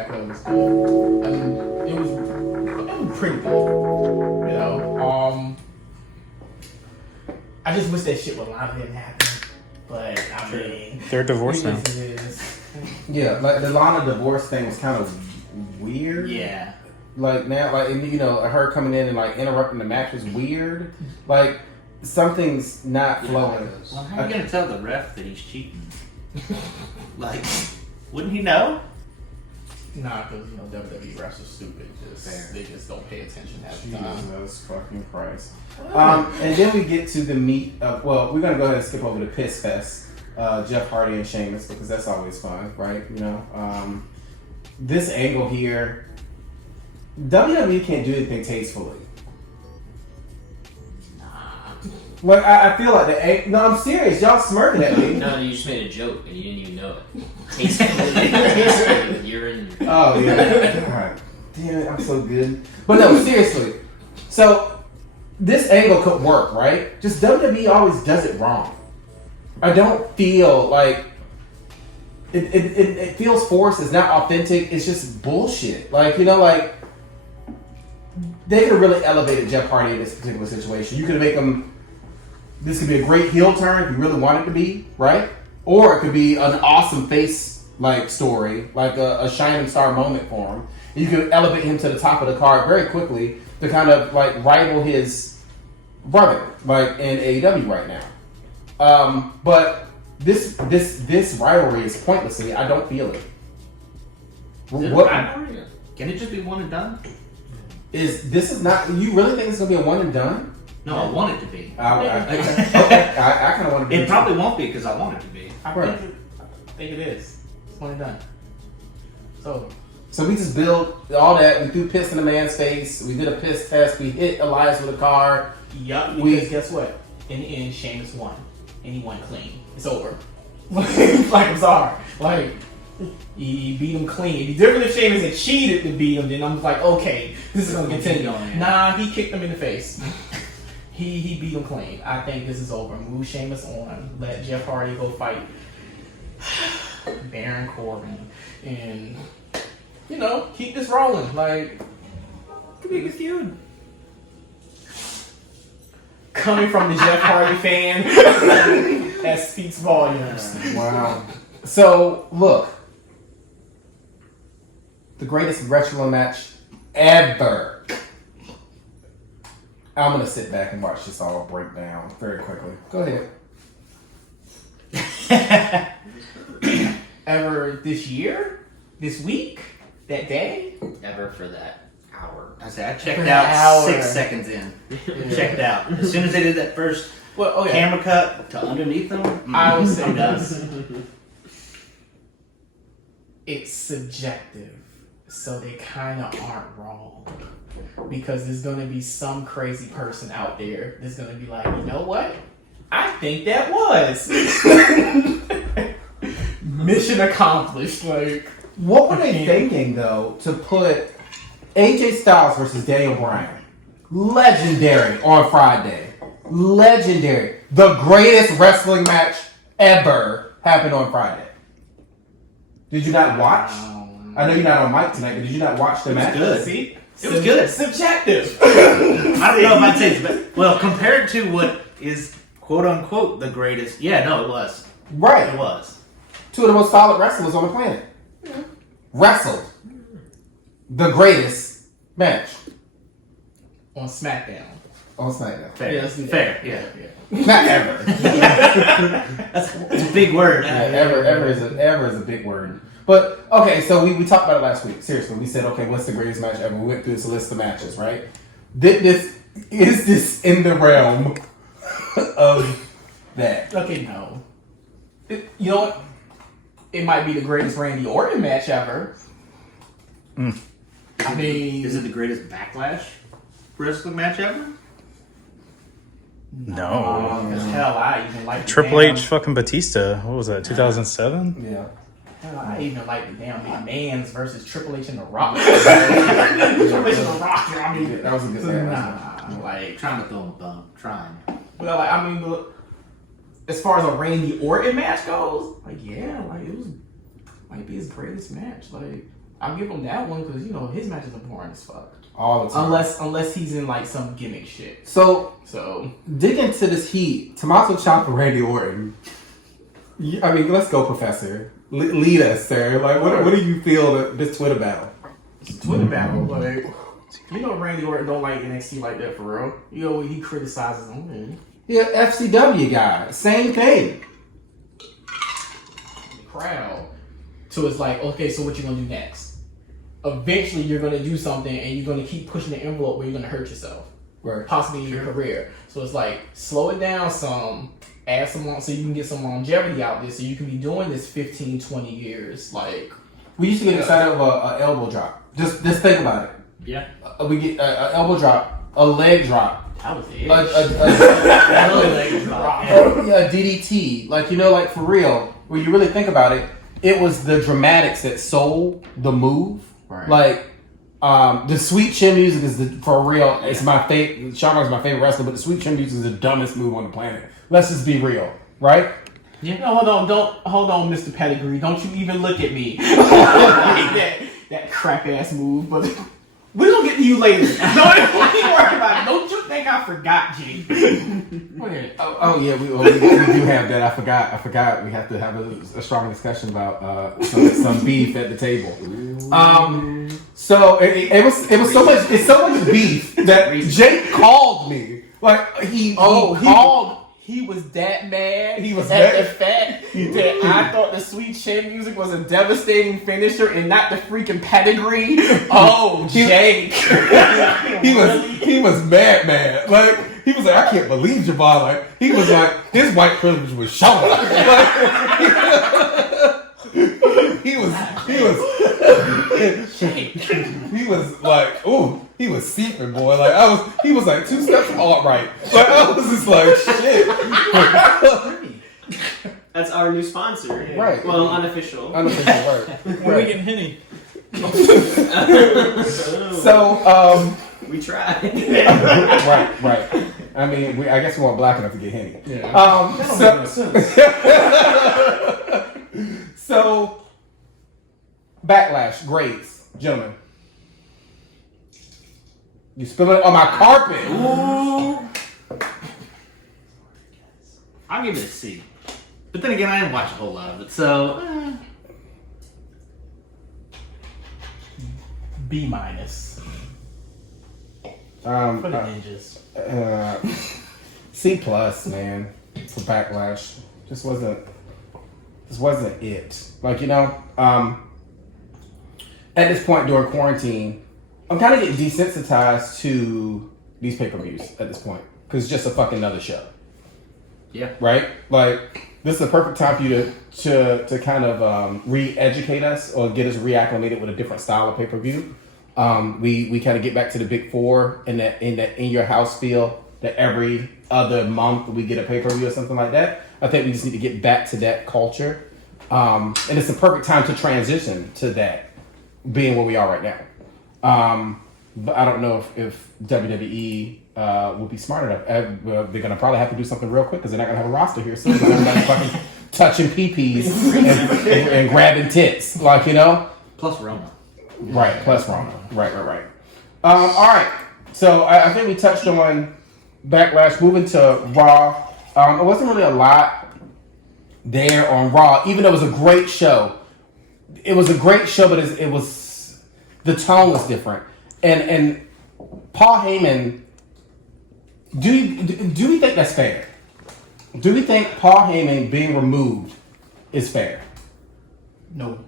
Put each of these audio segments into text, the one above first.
Spectacular was good. I mean, it was pretty good. You know, I just wish that shit with Lana didn't happen. But I mean, they're divorced now. Yeah, like the Lana divorce thing was kind of weird. Yeah. Like now, like you know, her coming in and like interrupting the match was weird. Like something's not flowing. Well, how are you gonna tell the ref that he's cheating? Like, wouldn't he know? Nah, because you know WWE refs are stupid. They just don't pay attention half the time. Jesus fucking Christ. And then we get to the meat of. Well, we're gonna go ahead and skip over the Piss Fest. Jeff Hardy and Sheamus, because that's always fun, right? You know, this angle here. WWE can't do anything tastefully. Like I feel like no, I'm serious. Y'all smirking at me. No, you just made a joke and you didn't even know it. Tastefully, you're in. Oh yeah. God damn it, I'm so good. But no, seriously. So this angle could work, right? Just WWE always does it wrong. I don't feel like it feels forced. It's not authentic. It's just bullshit. Like you know, like. They could have really elevated Jeff Hardy in this particular situation. You could have made him. This could be a great heel turn if you really want it to be, right? Or it could be an awesome face like story, like a shining star moment for him. And you could elevate him to the top of the card very quickly to kind of like rival his brother, like in AEW right now. But this rivalry is pointlessly. I don't feel it. Can it just be one and done? This is not? You really think it's gonna be a one and done? No, I want it to be. I kind of want to be. It probably won't be because I want it to be. I think it is. It's one and done. So we just built all that. We threw piss in the man's face. We did a piss test. We hit Elias with a car. Yup. Because guess what? In the end, Sheamus won, and he won clean. It's over. Like I'm sorry. Like. He beat him clean. It'd be different if Sheamus had cheated to beat him, then I'm like, okay, this is gonna continue. Nah, he kicked him in the face. he beat him clean. I think this is over. Move Sheamus on. Let Jeff Hardy go fight Baron Corbin. And you know, keep this rolling. Like Could be a good feud. Coming from the Jeff Hardy fan, that speaks volumes. Wow. So look. The greatest wrestling match ever. I'm gonna sit back and watch this all break down very quickly. Go ahead. Ever this year? This week? That day? Ever for that hour. I checked out 6 seconds in. Checked out. As soon as they did that first camera cut to underneath them, I will say this. It's subjective. So they kind of aren't wrong. Because there's going to be some crazy person out there that's going to be like, you know what? I think that was. Mission accomplished. Like, what were they thinking, though, to put AJ Styles versus Daniel Bryan? Legendary on Friday. Legendary. The greatest wrestling match ever happened on Friday. Did you not watch? I know you're not on mic tonight, but did you not watch the match? good. See? It was good. Subjective. I don't know if I'd say it's well compared to what is quote unquote the greatest. Yeah, no, it was. Right. It was. Two of the most solid wrestlers on the planet. Yeah. Wrestled. The greatest match. On SmackDown. On SmackDown. Fair. Yeah, Fair. Yeah. Not ever. That's a big word. Yeah, ever is a big word. But okay, so we talked about it last week. Seriously, we said, okay, what's the greatest match ever? We went through this list of matches, right? Is this in the realm of that? Okay, no. You know what? It might be the greatest Randy Orton match ever. I mean, is it the greatest Backlash wrestling match ever? No. Because hell, I even like Triple H fucking Batista. What was that, 2007? Yeah. Hell, I even like the damn McMahon's versus Triple H and The Rock. Triple H and The Rock. I mean, Yeah, that was a good match. nah, like, Trying to throw him a bone. Trying. well, like, I mean, look, as far as a Randy Orton match goes, like, yeah, like, it was might be his greatest match. Like, I'll give him that one because his matches are boring as fuck. All the time. Unless he's in like some gimmick shit. So So dig into this heat. Tommaso Ciampa, Randy Orton. I mean, let's go, Professor. Lead us, sir. Like, what do you feel that this Twitter battle? it's a Twitter battle, like Randy Orton don't like NXT like that for real. He criticizes them. Man. Yeah, FCW guy, same thing. The crowd. So it's like, okay, so what you gonna do next? Eventually, you're gonna do something, and you're gonna keep pushing the envelope where you're gonna hurt yourself, Right. possibly in your career. So it's like, slow it down some, add some more, so you can get some longevity out there, so you can be doing this 15, 20 years. Like, We used to get excited over an elbow drop. Just think about it. Yeah. We get an elbow drop, a leg drop, That was the a DDT. Like for real, when you really think about it, it was the dramatics that sold the move. Right. Like, the Sweet Chin Music is for real. It's my favorite. Shawn Michaels is my favorite wrestler, but the Sweet Chin Music is the dumbest move on the planet. Let's just be real, right? no, hold on, Mr. Pedigree. Don't you even look at me. that crap ass move, but we're gonna get to you later. Don't even worry about it. Don't you think I forgot, G? Oh yeah, we do have that. I forgot. We have to have a strong discussion about some beef at the table. So it was so much beef that Jake called me. Like he called. He was that mad. He was at mad. the fact that I thought the Sweet Chin Music was a devastating finisher and not the freaking pedigree. Oh, Jake. he was mad. Like he was like, I can't believe Javon. Like he was like, his white privilege was showing. He was like, ooh, he was seeping, boy. Like he was like 2 steps from alt right. Like I was just like, shit. That's our new sponsor. Right. Well, unofficial. Unofficial word. When we getting Henny? So, we tried. right. I mean, I guess we weren't black enough to get Henny. Yeah. So, Backlash, grades, gentlemen. You spill it on my carpet. Ooh. I'll give it a C. But then again, I didn't watch a whole lot of it, so. B minus Um, for the ninjas. C plus, man, for Backlash. This wasn't it. Like, at this point during quarantine, I'm kind of getting desensitized to these pay-per-views at this point. Because it's just a fucking another show. Yeah. Right? Like, this is the perfect time for you to kind of re-educate us or get us reacclimated with a different style of pay-per-view. We kind of get back to the big four in that in your house feel that every other month we get a pay-per-view or something like that. I think we just need to get back to that culture. And it's the perfect time to transition to that being where we are right now. But I don't know if WWE will be smart enough. They're going to probably have to do something real quick because they're not going to have a roster here soon. Everybody's fucking touching PPs and grabbing tits. Plus Rona. Right, plus Rona. Right. All right. So I think we touched on Backlash. Moving to Raw. It wasn't really a lot there on Raw, even though it was a great show. It was a great show, but it was the tone was different. And Paul Heyman, do we think that's fair? Do we think Paul Heyman being removed is fair? No.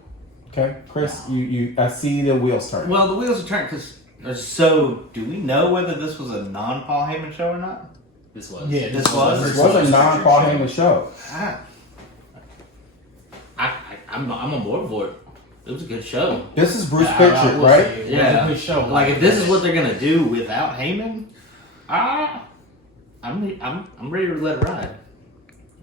Okay, Chris, you I see the wheels turning. Well, the wheels are turning because. So, do we know whether this was a non-Paul Heyman show or not? This was. Yeah, This was a non-Paul Heyman show. I'm on board for it. It was a good show. This is Bruce I Pritchard, will right? say it was Yeah. a good show. Like, if this is what they're gonna do without Heyman, I'm ready to let it ride.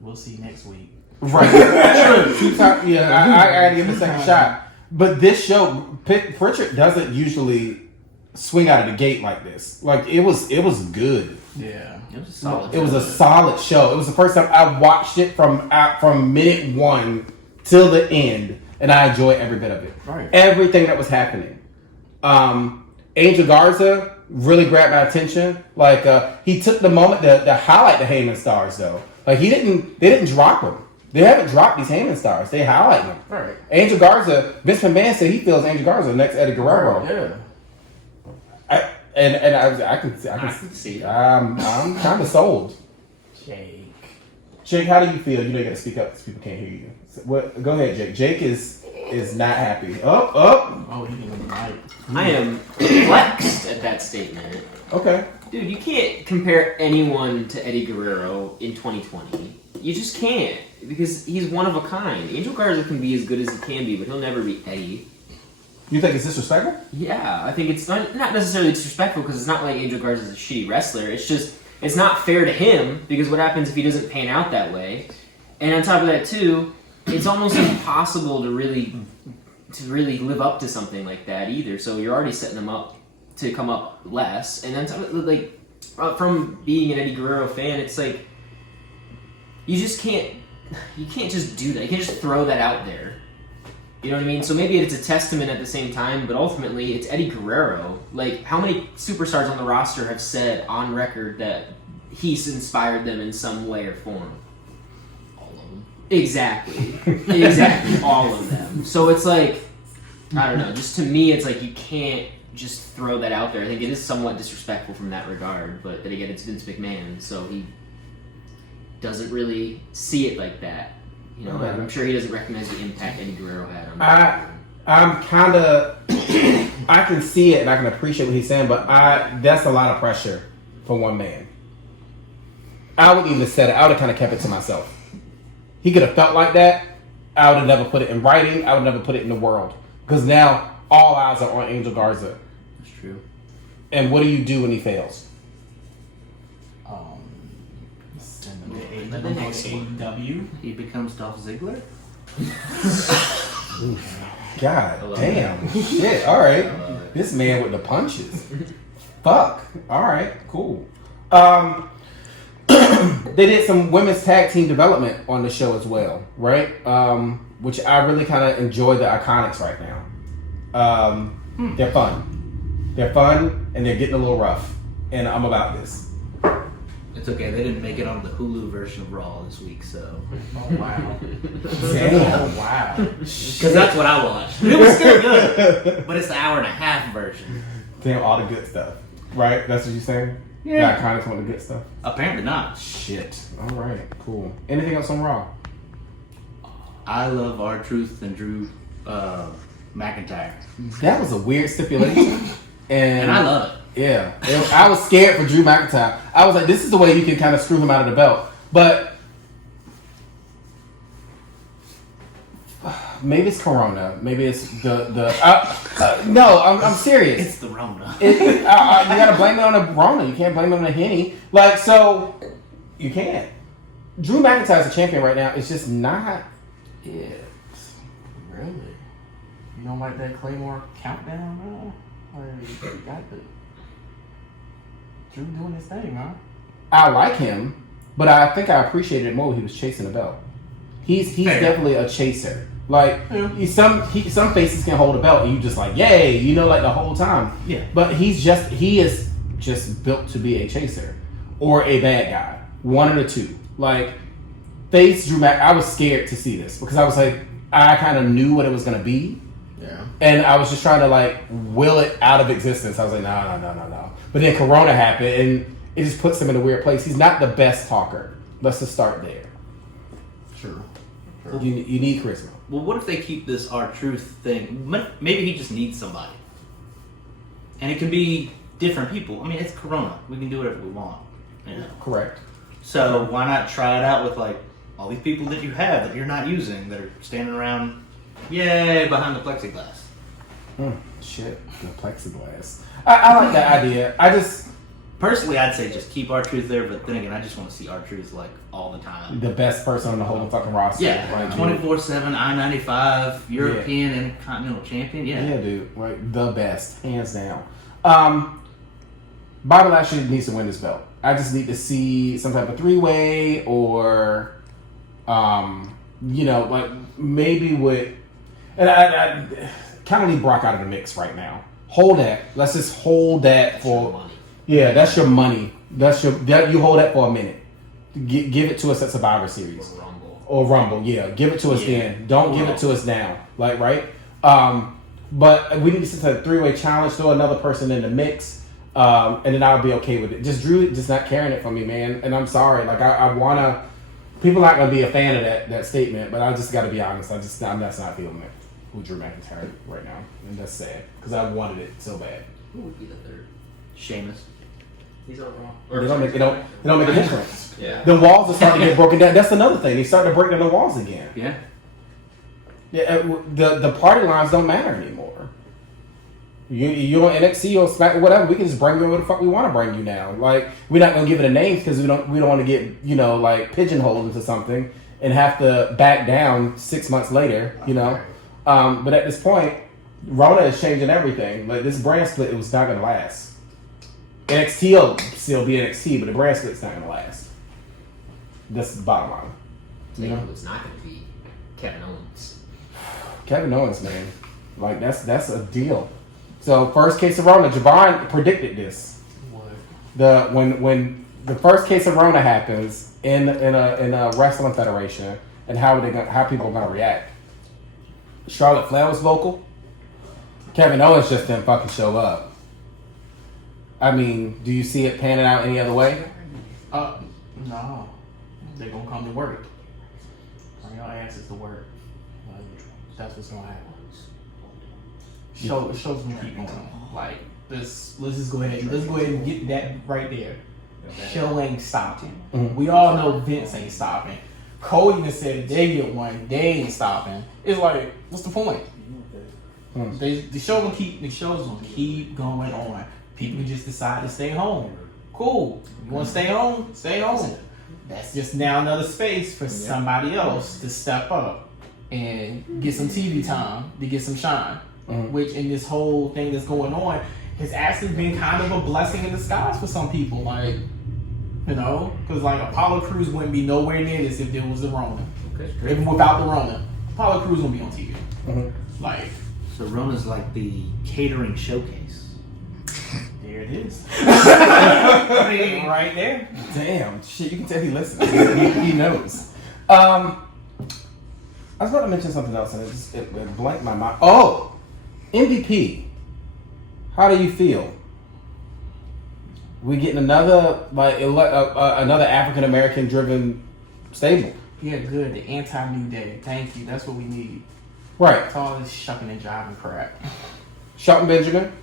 We'll see next week. Right. True. Yeah, I gotta give him a second shot. But this show, Pritchard doesn't usually swing out of the gate like this. Like it was good. Yeah. It was a solid. It was a solid show. It was the first time I watched it from minute 1 till the end. and I enjoyed every bit of it. Right. Everything that was happening. Angel Garza really grabbed my attention. Like he took the moment to highlight the Heyman stars, though. Like they didn't drop him. They haven't dropped these Heyman stars. They highlight them. Right. Angel Garza, Vince McMahon said he feels Angel Garza the next Eddie Guerrero. Yeah. I can see it. I'm kind of sold. Jake, how do you feel? You know you got to speak up because people can't hear you. So, go ahead, Jake. Jake is not happy. Up. Oh, he didn't right. I am perplexed at that statement. Okay. Dude, you can't compare anyone to Eddie Guerrero in 2020. You just can't. Because he's one of a kind. Angel Garza can be as good as he can be, but he'll never be Eddie. You think it's disrespectful? Yeah, I think it's not necessarily disrespectful because it's not like Angel Garza's a shitty wrestler. It's just, it's not fair to him because what happens if he doesn't pan out that way? And on top of that too, it's almost impossible to really live up to something like that either. So you're already setting them up to come up less. And then like from being an Eddie Guerrero fan, it's like you can't just do that. You can't just throw that out there. You know what I mean? So maybe it's a testament at the same time, but ultimately it's Eddie Guerrero. Like, how many superstars on the roster have said on record that he's inspired them in some way or form? All of them. Exactly, all of them. So it's like, I don't know. Just to me, it's like you can't just throw that out there. I think it is somewhat disrespectful from that regard, but then again, it's Vince McMahon, so he doesn't really see it like that. You know, I'm sure he doesn't recognize the impact Eddie Guerrero had on him. I'm kind of, I can see it and I can appreciate what he's saying, but that's a lot of pressure for one man. I wouldn't even have said it. I would have kind of kept it to myself. He could have felt like that. I would have never put it in writing. I would never put it in the world. Because now all eyes are on Angel Garza. That's true. And what do you do when he fails? Send him to AEW. He becomes Dolph Ziggler. God damn. Shit. All right. This man with the punches. Fuck. All right. Cool. They did some women's tag team development on the show as well, right? Which I really kind of enjoy the Iconics right now. They're fun. They're fun and they're getting a little rough. And I'm about this. It's okay. They didn't make it on the Hulu version of Raw this week, so. Oh, wow. Damn. Wow. Because that's what I watched. It was still good, but it's the hour-and-a-half version. Damn, all the good stuff. Right? That's what you're saying? Yeah. The Iconics want the good stuff? Apparently not. Shit. All right. Cool. Anything else on Raw? I love R-Truth and Drew McIntyre. That was a weird stipulation. And I love it. Yeah. I was scared for Drew McIntyre. I was like, this is the way you can kind of screw him out of the belt. But maybe it's Corona. Maybe it's no, I'm serious. It's the Rona. You gotta blame it on the Rona. You can't blame it on the Henny. Like, so, you can't. Drew McIntyre's a champion right now. It's just not it. Really? You don't like that Claymore countdown, though? Like, you got the Drew doing his thing, huh? I like him, but I think I appreciated it more when he was chasing the belt. He's definitely a chaser. Like, some faces can hold a belt and you just like, yay, you know, like the whole time. Yeah. But he is just built to be a chaser or a bad guy. One of the two. Like, face Drew Mac, I was scared to see this because I was like, I kind of knew what it was going to be. Yeah. And I was just trying to like will it out of existence. I was like, no. But then Corona happened and it just puts him in a weird place. He's not the best talker. Let's just start there. True. You need charisma. Well, what if they keep this R-Truth thing? Maybe he just needs somebody. And it can be different people. I mean, it's Corona. We can do whatever we want. You know? Correct. So why not try it out with like all these people that you have that you're not using that are standing around, yay, behind the plexiglass. Shit, the plexiglass. I like that idea. I just Personally, I'd say just keep R-Truth there, but then again, I just want to see R-Truth like all the time. the best person on the whole fucking roster. Yeah, Like, 24/7, I-95, European and Continental Champion. Yeah, Yeah. dude. Like the best, hands down. Bobby Lashley needs to win this belt. I just need to see some type of three-way or, like maybe with And I kind of leave Brock out of the mix right now. Hold that. Let's just hold that for money. Yeah, that's your money. You hold that for a minute. Give it to us at Survivor Series or Rumble. Yeah, give it to us then. Don't give it to us now. Like right. But we need to set a 3-way challenge. Throw another person in the mix, and then I'll be okay with it. Just Drew, just not carrying it for me, man. And I'm sorry. Like I wanna. People not gonna be a fan of that statement, but I just got to be honest. I'm just not feeling it with Drew McIntyre right now, and that's sad because I wanted it so bad. Who would be the third? Sheamus. He's all wrong. They don't make a difference. Yeah. The walls are starting to get broken down. That's another thing. They starting to break down the walls again. Yeah. Yeah, the party lines don't matter anymore. You on NXT or Smack whatever, we can just bring you where the fuck we want to bring you now. Like we're not gonna give it a name because we don't want to get like pigeonholed into something and have to back down 6 months later. But at this point, Rona is changing everything. Like this brand split, it was not gonna last. NXT will still be NXT, but the brand split's not gonna last. That's the bottom line. It's not going to be Kevin Owens. Kevin Owens, man, like that's a deal. So first case of Rona, Javon predicted this. What? When the first case of Rona happens in a wrestling federation, and how people are gonna react. Charlotte Flair was vocal. Kevin Owens just didn't fucking show up. I mean, do you see it panning out any other way? No. They're gonna come to work. Bring your asses to work. That's what's gonna happen. Show's gonna keep going. Like this, let's go ahead and get that right there. Show ain't stopping. Mm-hmm. We all know Vince ain't stopping. Cole even said if they get one, they ain't stopping. It's like, what's the point? The show's gonna keep going on. People just decide to stay home. Cool. You want to stay home? Stay home. That's just now another space for somebody else to step up and get some TV time, to get some shine. Which in this whole thing that's going on has actually been kind of a blessing in disguise for some people. Like, because like Apollo Crews wouldn't be nowhere near this if there was the Rona. Okay. Even without the Rona, Apollo Crews wouldn't be on TV. Mm-hmm. Like, So Rona's like the catering showcase. there it is. Right there. Damn, shit! You can tell he listens. he knows. I was about to mention something else, and it blanked my mind. Oh, MVP. How do you feel? We getting another another African American driven stable. Yeah, good. The anti-New Day. Thank you. That's what we need. Right. It's all this shucking and jiving crap. Shelton Benjamin.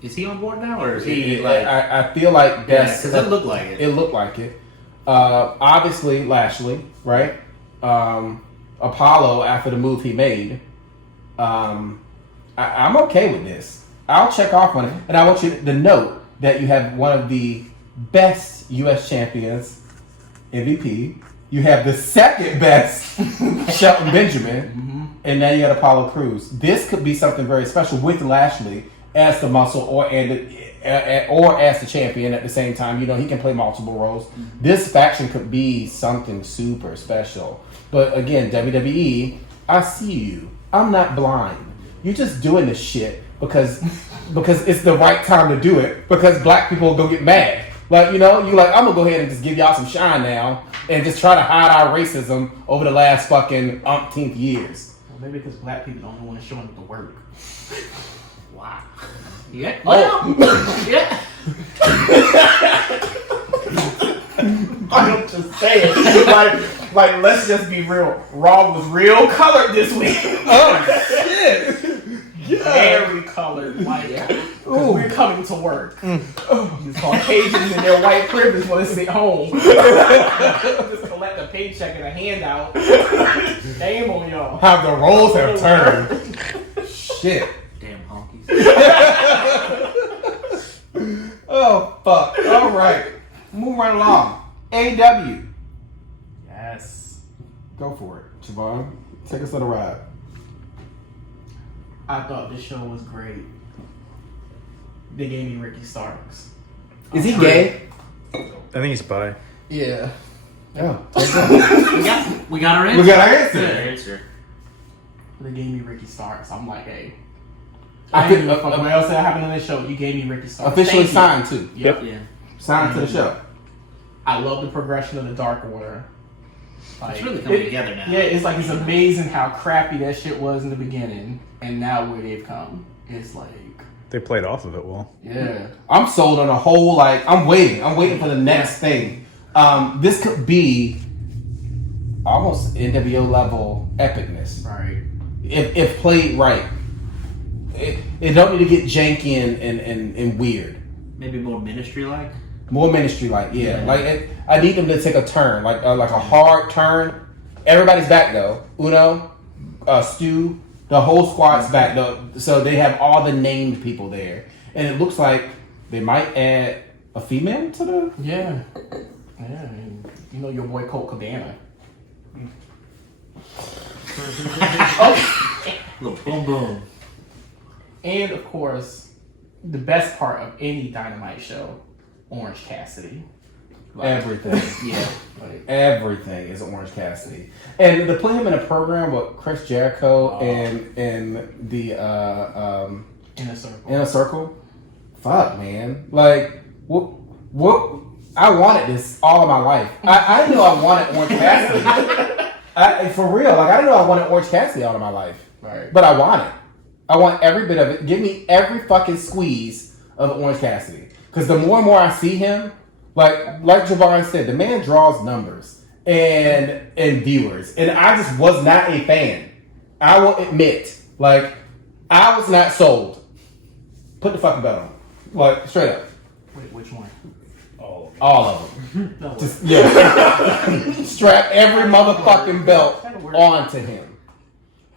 Is he on board now, or is he like? I feel like that's because it looked like it. It looked like it. Obviously, Lashley, right? Apollo, after the move he made. I'm okay with this. I'll check off on it. And I want you to note that you have one of the best U.S. champions, MVP. You have the second best, Shelton Benjamin. And now you got Apollo Crews. This could be something very special with Lashley as the muscle or as the champion at the same time. He can play multiple roles. This faction could be something super special. But again, WWE, I see you. I'm not blind. You're just doing this shit because it's the right time to do it, because black people go get mad. Like, you're like, I'm gonna go ahead and just give y'all some shine now and just try to hide our racism over the last fucking umpteenth years. Well, maybe because black people don't want to show up to work. Wow. Yeah. Oh. Yeah. I'm just saying. Like, let's just be real. Raw was real colored this week. Oh shit! Very colored. Like, because we're coming to work. These Caucasians and their white privilege want to sit home. Just collect a paycheck and a handout. Shame on y'all. How the roles have turned. Shit. Damn honkies. Oh fuck! All right, move right along. AEW. Yes. Go for it, Siobhan. Take us on a ride. I thought this show was great. They gave me Ricky Starks. Is he gay? I think he's bi. Yeah. Oh. We got our answer. We got our answer. Good answer. They gave me Ricky Starks. I'm like, hey. I didn't know what else that happened on this show. You gave me Ricky Starks. Officially signed too. Yep. Yeah. Signed to the show. I love the progression of the Dark Order. Like, It's really coming together now. Yeah, it's like it's amazing how crappy that shit was in the beginning, and now where they've come. It's like, They played off of it well. yeah. I'm sold on a whole, like, I'm waiting for the next thing. This could be almost NWO level epicness. Right. If played right. It don't need to get janky and weird. Maybe more ministry like. More ministry like, yeah. Like, I need them to take a turn, like a hard turn. Everybody's back though. Uno, Stu, the whole squad's back though. So they have all the named people there. And it looks like they might add a female to the... Yeah. Yeah. And you know your boy Colt Cabana. Little boom boom. And of course, the best part of any Dynamite show, Orange Cassidy. Everything. Yeah. Everything is Orange Cassidy. And to put him in a program with Chris Jericho and the Inner Circle, fuck, man. Like, what? I wanted this all of my life. I didn't know I wanted Orange Cassidy. For real, like, I didn't know I wanted Orange Cassidy all of my life. Right. But I want it. I want every bit of it. Give me every fucking squeeze of Orange Cassidy. Because the more and more I see him, like Javon said, the man draws numbers and viewers. And I just was not a fan. I will admit, like, I was not sold. Put the fucking belt on. Like, straight up. Wait, which one? All of them. No, Just, yeah. Strap every motherfucking belt onto him.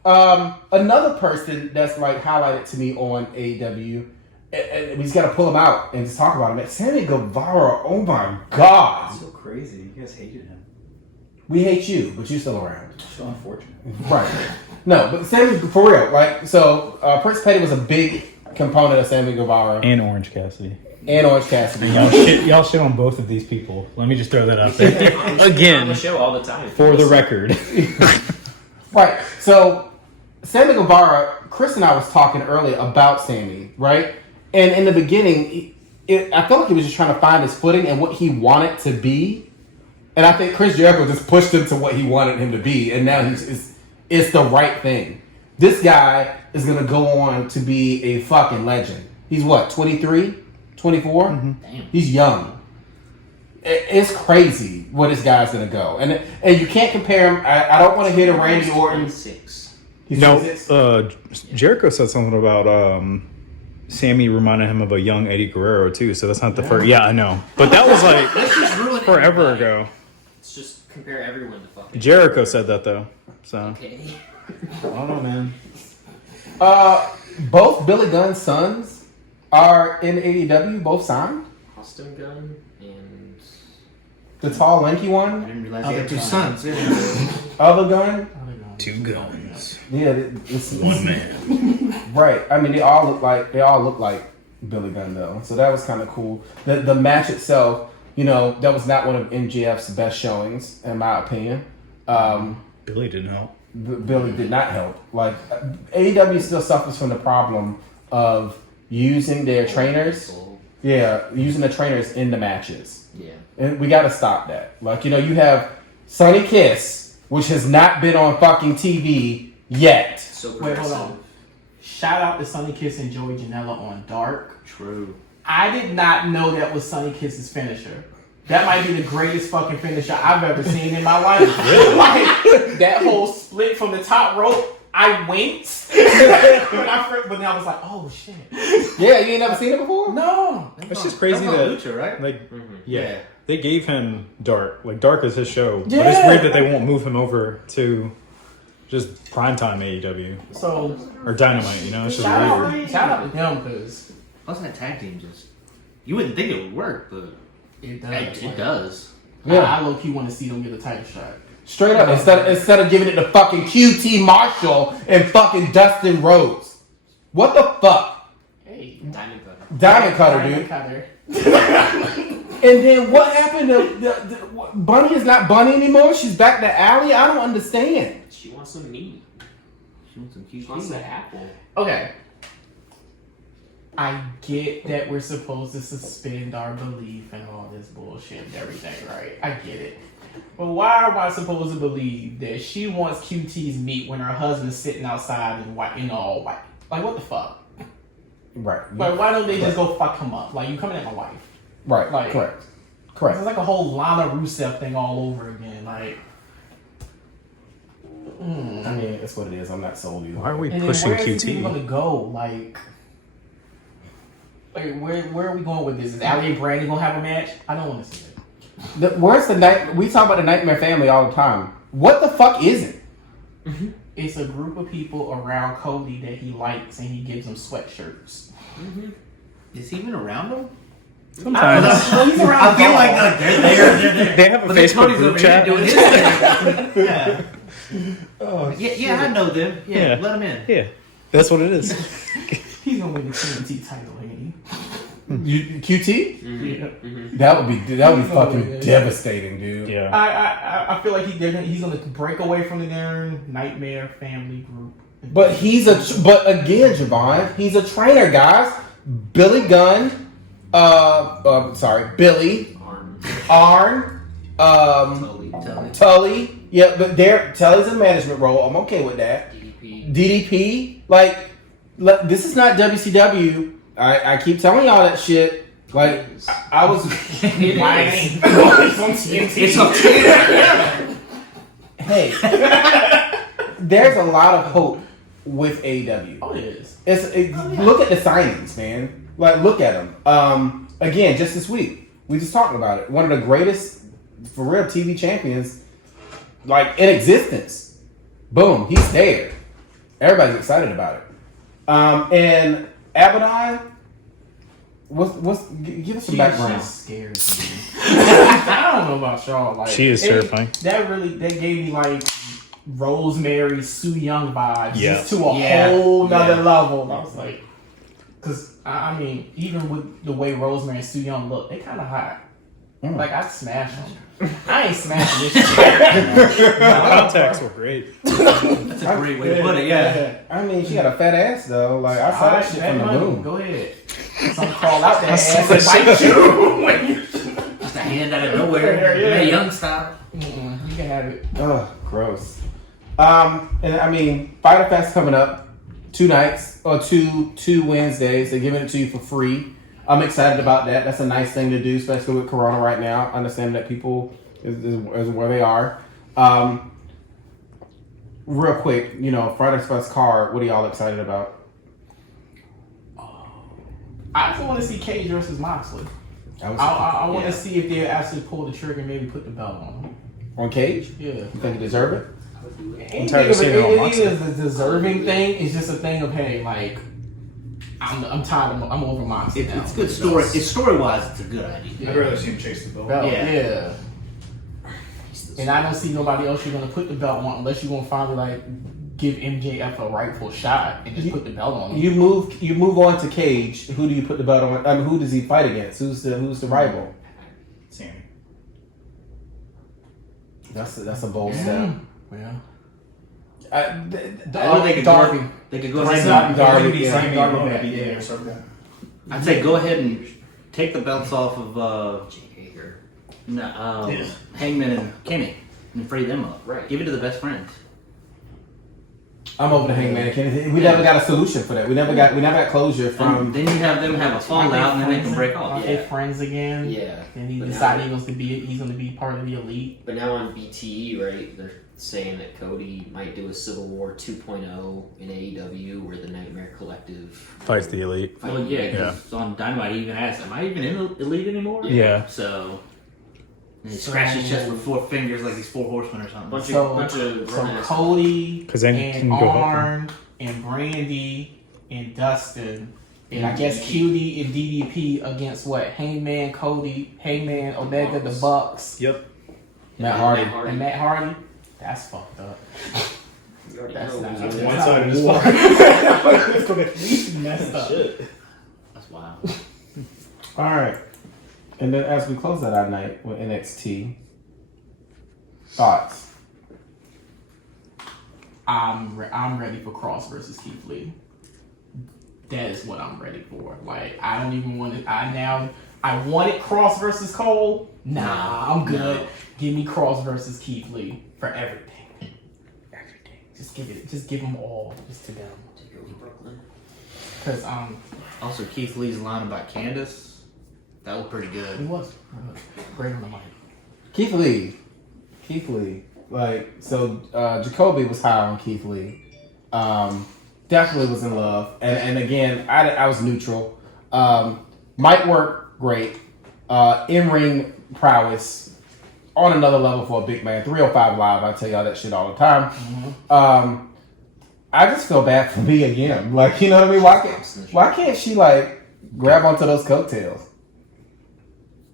Another person that's like highlighted to me on AEW, and we just gotta pull him out and just talk about him. Man, Sammy Guevara, oh my god. So crazy. You guys hated him. We hate you, but you're still around. So unfortunate. Right. No, but Sammy, for real, like, so Prince Petty was a big component of Sammy Guevara And Orange Cassidy. and Orange Cassidy. Y'all shit on both of these people. Let me just throw that out there. On the Again, show all the time. for the record. Right. So Sammy Guevara, Chris and I was talking earlier about Sammy, right? And in the beginning, I felt like he was just trying to find his footing and what he wanted to be. And I think Chris Jericho just pushed him to what he wanted him to be. And now it's the right thing. This guy is going to go on to be a fucking legend. He's what, 23? 24? Damn. He's young. It's crazy where this guy's going to go. And you can't compare him. I don't want to hit a Randy Orton. 6. He's No, 26. Jericho said something about Sammy reminded him of a young Eddie Guerrero too. So that's not the first. Yeah, I know, but that was like Let's just ruin forever everybody. ago. Let's just compare everyone to fucking. Jericho said that though. So Okay. I don't know, man. Both Billy Gunn's sons are in AEW, both signed. Austin Gunn and. The tall, lanky I one, didn't realize Other he had two two sons. other Gunn. Two guns. Yeah, this is One man. right. I mean, they all look like Billy Gunn though, so that was kind of cool. The match itself, you know, that was not one of MJF's best showings, in my opinion. Billy didn't help. Billy did not help. Like, AEW still suffers from the problem of using their trainers. Yeah, using the trainers in the matches. Yeah. And we got to stop that. Like, you know, you have Sonny Kiss, which has not been on fucking TV yet. So Wait, progressive. hold on. Shout out to Sonny Kiss and Joey Janela on Dark. True. I did not know that was Sonny Kiss's finisher. That might be the greatest fucking finisher I've ever seen in my life. Like, that whole split from the top rope, I winced. But then I was like, oh shit. Yeah, you ain't never seen it before? No. It's just crazy That's on that Lucha, right? like Mm-hmm. yeah, they gave him Dark. Like Dark is his show, but it's Yeah. weird that they won't move him over to just primetime AEW So, or Dynamite. You know, it's just weird. shout out to him because Plus that tag team just. You wouldn't think it would work, but it does. it does. Yeah. I low key want to see them get a title shot. Straight up, instead of giving it to fucking QT Marshall and fucking Dustin Rhodes. What the fuck? Hey. Diamond Cutter. Diamond Cutter, dude. Cutter. And then what happened to Bunny is not Bunny anymore? She's back to Allie? I don't understand. She wants some meat. She wants some She wants QT. the apple. Okay. I get that we're supposed to suspend our belief and all this bullshit and everything, right? I get it. But why am I supposed to believe that she wants QT's meat when her husband's sitting outside in white, in all white? Like, what the fuck? Right. Like, why don't they just go fuck him up? Like, you coming at my wife. Right. Like- Correct. It's Correct. like a whole Lana Rusev thing all over again. Like, I mean, it's what it is. I'm not sold either. Why are we and then pushing where is this even QT? gonna go? Like where are we going with this? Is Ali and Brandy gonna have a match? I don't want to see it. Where's the night? We talk about the Nightmare Family all the time. What the fuck is it? It's a group of people around Cody that he likes, and he gives them sweatshirts. Is he even around them? Sometimes He's around. I feel like they're there. they have a But then Facebook Cody's group over here chat. doing his thing. Yeah. Oh, Yeah, I know them. Yeah, Yeah. let them in. Yeah, that's what it is. He's gonna win the TNT title, ain't he? QT? Mm-hmm. That would be He's fucking gonna- devastating, dude. Yeah. I feel like he's gonna break away from the darn Nightmare Family group. But but again, Javon, he's a trainer, guys. Billy Gunn, Billy, Arn, Tully. Yeah, but Tully's in a management role. I'm okay with that. DDP, this is not WCW. I keep telling y'all that shit. Like, I was. It's okay. Hey, there's a lot of hope with AEW. Oh, it is. Look at the signings, man. Like, look at them. Again, just this week, we just talked about it. One of the greatest, for real, TV champions, like, in existence. Boom, he's there. Everybody's excited about it. And Abaddon, give us some background. Just scares me. I don't know about y'all. Like, She is terrifying. That gave me like Rosemary Sue Young vibes, Yeah. just to a whole nother level. And I was like, because I mean, even with the way Rosemary and Sue Young look, they kind of hot. Like, I'd smash them. I ain't smashing this shit. Contacts were great. That's a great way to put it, yeah. I mean, she got a fat ass, though. Like, I saw that shit from the moon. Go ahead. Something crawl out that ass and bite you. Just a hand out of nowhere. Yeah. Young style. You can have it. Ugh, gross. And I mean, Fighter Fest coming up 2 nights or two Wednesdays. They're giving it to you for free. I'm excited about that. That's a nice thing to do, especially with Corona right now. I understand that people is where they are. Real quick, Fighter Fest card. What are y'all excited about? I just want to see Cage versus Moxley. I want to see if they actually pull the trigger and maybe put the belt on him. On Cage? Yeah. You think you deserve it? I'm tired of seeing it on it Moxley. is a deserving thing. It's just a thing of, hey, like, I'm tired. I'm over Moxley now. It's good story. It's story-wise, it's a good idea. I'd rather see him chase the belt. Belt, Yeah. yeah. And I don't see nobody else you're gonna put the belt on unless you're gonna finally like give MJF a rightful shot and just put the belt on him. You move on to Cage. Who do you put the belt on? I mean, who does he fight against? Who's the rival? Sammy. That's a bold step. Yeah. Or they could Darby. go. They could go. Darby, ahead Darby, Sammy yeah. Darby alone back, would be yeah. there, so I'd say go ahead and take the belts off of Hangman and Kenny and free them up. Right. Give it to the best friends. I'm over the Hangman. We never got a solution for that. We never got closure from. Then you have them have a fallout, and then they can break off. Are they friends again? Yeah. And he But decided now- he's gonna be part of the elite. But now on BTE, right, they're saying that Cody might do a Civil War 2.0 in AEW where the Nightmare Collective Fights the elite. Well, yeah, 'cause on Dynamite, he even asked, "Am I even in Elite anymore?" Yeah. So, and he scratched his chest with 4 fingers like he's 4 horsemen or something. Bunch So, of so romance. Cody 'Cause then he can and go help Arn and Brandy and Dustin and I guess QD and DDP against what? Hangman, Cody, Hangman, Omega, the Bucks, Yep. Matt Hardy. and Matt Hardy. That's fucked up. You already That's know not. who's That's on one not side of this war. It's gonna at least be messed up. That's wild. All right, and then as we close out our night with NXT, thoughts. I'm ready for Cross versus Keith Lee. That is what I'm ready for. Like, I don't even want it. I wanted Cross versus Cole. Nah, I'm good. No. Give me Cross versus Keith Lee for everything. Just give them all just to them. Take over Brooklyn. Cause Also, Keith Lee's line about Candace, that was pretty he good. was great on the mic. Keith Lee. Like, so Jacoby was high on Keith Lee. Definitely was in love. And again, I was neutral. Mic work, great. In-ring prowess on another level for a big man. 305 Live, I tell y'all that shit all the time. Mm-hmm. I just feel bad for me again. Like, you know what I mean? Why can't she, like, grab onto those coattails?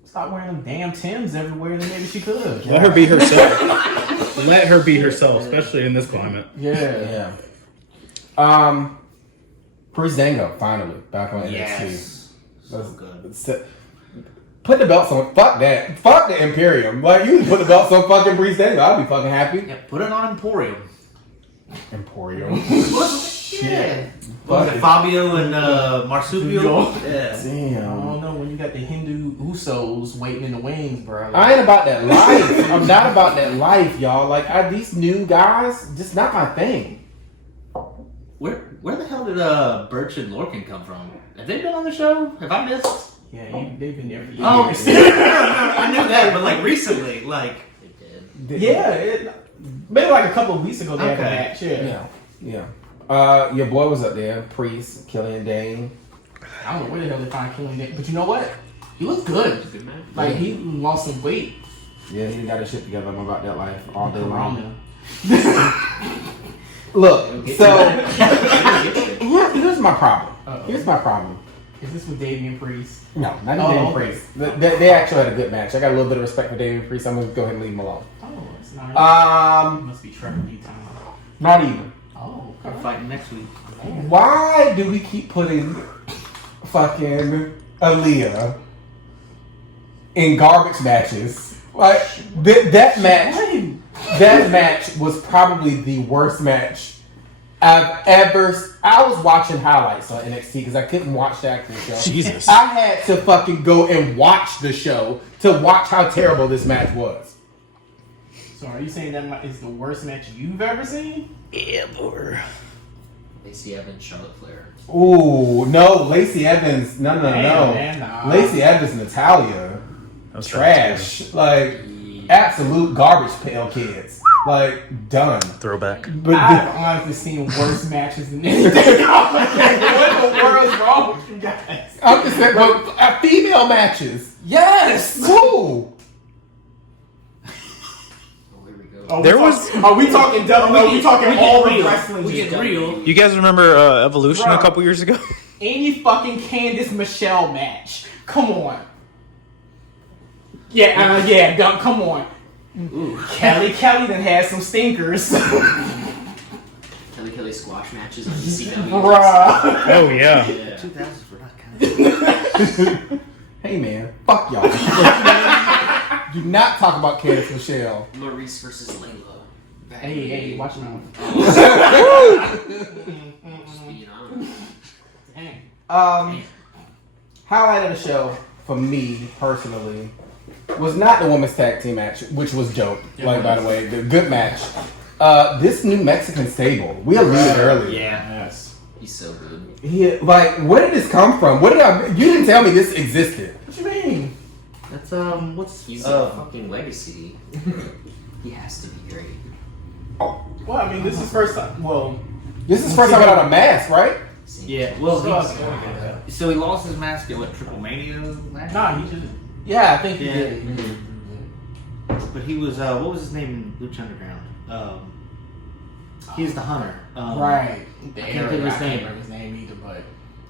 Stop wearing them damn Timbs everywhere, then maybe she could. Let her be herself. Let her be herself, especially in this climate. Yeah. Priest Dango, finally, back on NXT. Yes. So That's good. Put the belts on. Fuck that. Fuck the Imperium. Like, you can put the belts on fucking Priest Dango. I'd be fucking happy. Yeah, put it on Emporium. Emporium. Yeah. Was it Fabio and Marsupio? Yeah. I Damn. don't know when you got the Hindu Usos waiting in the wings, bro. I ain't about that life. I'm not about that life, y'all. Like, these new guys, just not my thing. Where the hell did Birch and Lorcan come from? Have they been on the show? Have I missed? Yeah, they've been there for years. Oh, I knew that, but like recently, like They did. Yeah, maybe like a couple of weeks ago they had a Okay. match. Yeah. Your boy was up there, Priest, Killian Dane. I don't know where the hell they find Killing Nick, but you know what? He looks good. Good match. Like, he lost some weight. Yeah, he got his shit together. I'm about that life all day long. Corona. Look, so Get here's my problem. Uh-oh. Here's my problem. Is this with Damian Priest? No, not even Oh, Damian okay. Priest. They actually had a good match. I got a little bit of respect for Damian Priest. I'm gonna go ahead and leave him alone. Oh, it's not. Um, Must be Trevor D time. not even. Oh, we're okay. fighting next week. Why do we keep putting fucking Aaliyah in garbage matches? Like that match was probably the worst match I've ever. I was watching highlights on NXT because I couldn't watch the actual show. Jesus. I had to fucking go and watch the show to watch how terrible this match was. So are you saying that is the worst match you've ever seen? Lacey Evans, Charlotte Flair. Ooh, no, Lacey Evans. No. Man, nah. Lacey Evans, Natalia. That was Trash. Like, absolute garbage pail kids. Like, done. Throwback. But I've honestly seen worse matches than anything. I'm like, what in the world is wrong with you guys? I'm just saying, but female matches. Yes! Cool. Oh, here we go. Are we There talk- was- Are we talking double? No, we talking we all get the real. wrestling. We shit. get real. You guys remember Evolution a couple years ago? Any fucking Candice Michelle match. Come on. Yeah, come on. Ooh. Kelly done had some stinkers. Kelly squash matches on ECW. Bruh. Oh yeah. Yeah. 2000s were not kind of. Hey, man. Fuck y'all. Do not talk about Candice Michelle. Maurice versus Layla. Back in the Hey, day. watch now. Just being honest. Dang. Highlight of the show, for me, personally, was not the women's tag team match, which was dope. Like, by the way, the good match. This new Mexican stable. We alluded earlier. Yeah. Yes. He's so good. Like, where did this come from? You didn't tell me this existed. What you mean? That's what's He's a fucking legacy. He has to be great. Well, I mean, this is first time. Well, This is first time without a mask, right? Yeah. Well, so so he lost his mask at what Triple Mania last nah, he just. Yeah, I think Yeah. he did. But he was what was his name in Lucha Underground? He's the hunter. Right. I can't think of his name. remember his name either, but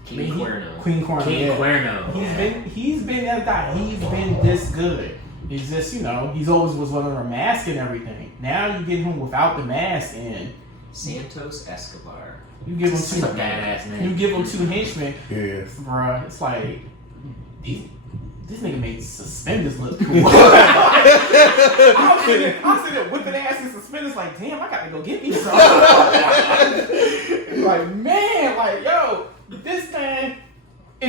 King Cuerno. Queen Cuerno. King yeah. Cuerno. He's been that guy. He's been this good. He's just, he's always was wearing a mask and everything. Now you get him without the mask and Santos Escobar. you give him That's a two badass name. You give him two henchmen, Yes. bruh. It's like this nigga made suspenders look cool. I was sitting there whipping ass in suspenders like, damn, I gotta go get me some. Like, man, like, yo, this man.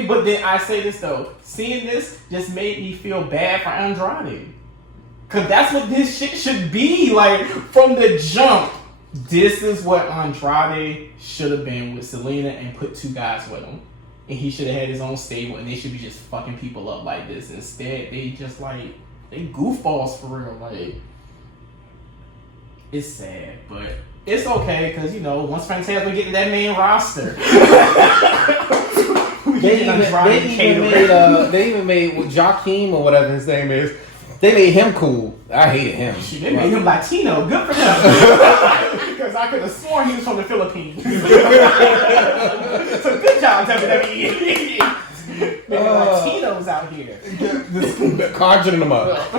But then I say this though, seeing this just made me feel bad for Andrade. Cause that's what this shit should be. Like, from the jump, this is what Andrade should have been with Selena and put 2 guys with him. And he should have had his own stable and they should be just fucking people up like this. Instead, they just like, they goofballs for real. Like, it's sad, but it's okay because, you know, once Fantasma get to that main roster. They even made with Joaquin or whatever his name is. They made him cool. I hated him. They made him Latino. Good for him. Because I could have sworn he was from the Philippines. So good job, WWE. Latinos out here. Conjuring them up.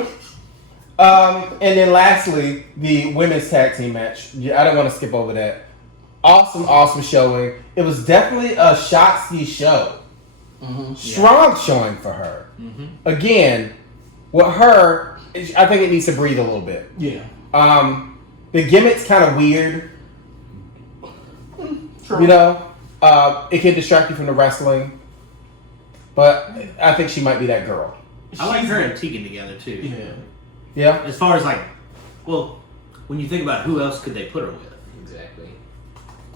And then lastly, the women's tag team match. I don't want to skip over that. Awesome showing. It was definitely a Shotzi show. Mm-hmm. Strong showing for her. Mm-hmm. Again, with her, I think it needs to breathe a little bit. Yeah. The gimmick's kind of weird. True. You know, it can distract you from the wrestling. But I think she might be that girl. I like her and Tegan together too. Yeah. Yeah. As far as like, well, when you think about who else could they put her with? Exactly.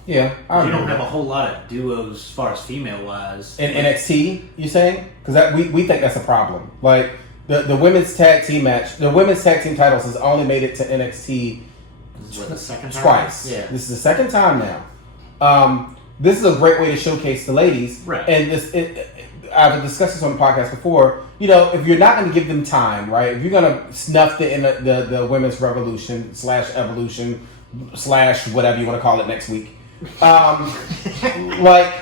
Yeah. You don't have a whole lot of duos as far as female wise. In NXT, you saying? Because we think that's a problem. Like the women's tag team match, the women's tag team titles has only made it to NXT This is what, the second time? twice. Yeah. This is the second time now. This is a great way to showcase the ladies. Right. And I've discussed this on the podcast before. You know, if you're not going to give them time, right? If you're going to snuff the women's revolution / evolution / whatever you want to call it next week, like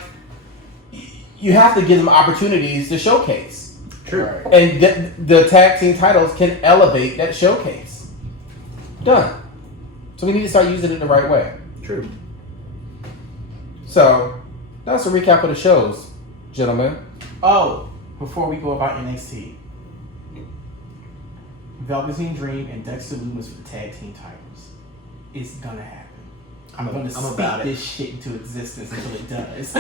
you have to give them opportunities to showcase. True. Right. And the tag team titles can elevate that showcase. Done. So we need to start using it the right way. True. So that's a recap of the shows, gentlemen. Oh, before we go about NXT, Velveteen Dream and Dexter Lumis for the tag team titles. It's gonna happen. I'm gonna speak this shit into existence until it does.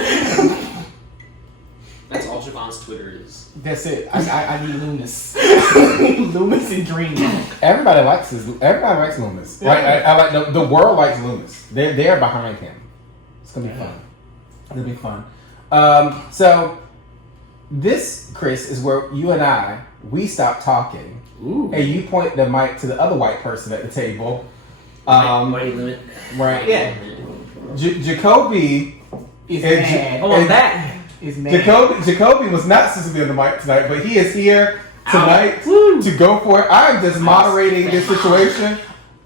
That's all Javon's Twitter is. That's it. I need Lumis. Lumis and Dream. Everybody likes Loomis. Yeah. Like I like the world likes Loomis. They're behind him. It's gonna be fun. It'll be fun. So this, Chris, is where you and we stop talking. Ooh. And you point the mic to the other white person at the table. Whitey Limit. Right. Yeah. Jacoby Is and mad. Oh, I'm back. Is mad. Jacoby was not supposed to be on the mic tonight, but he is here tonight to go for it. I'm just moderating this situation.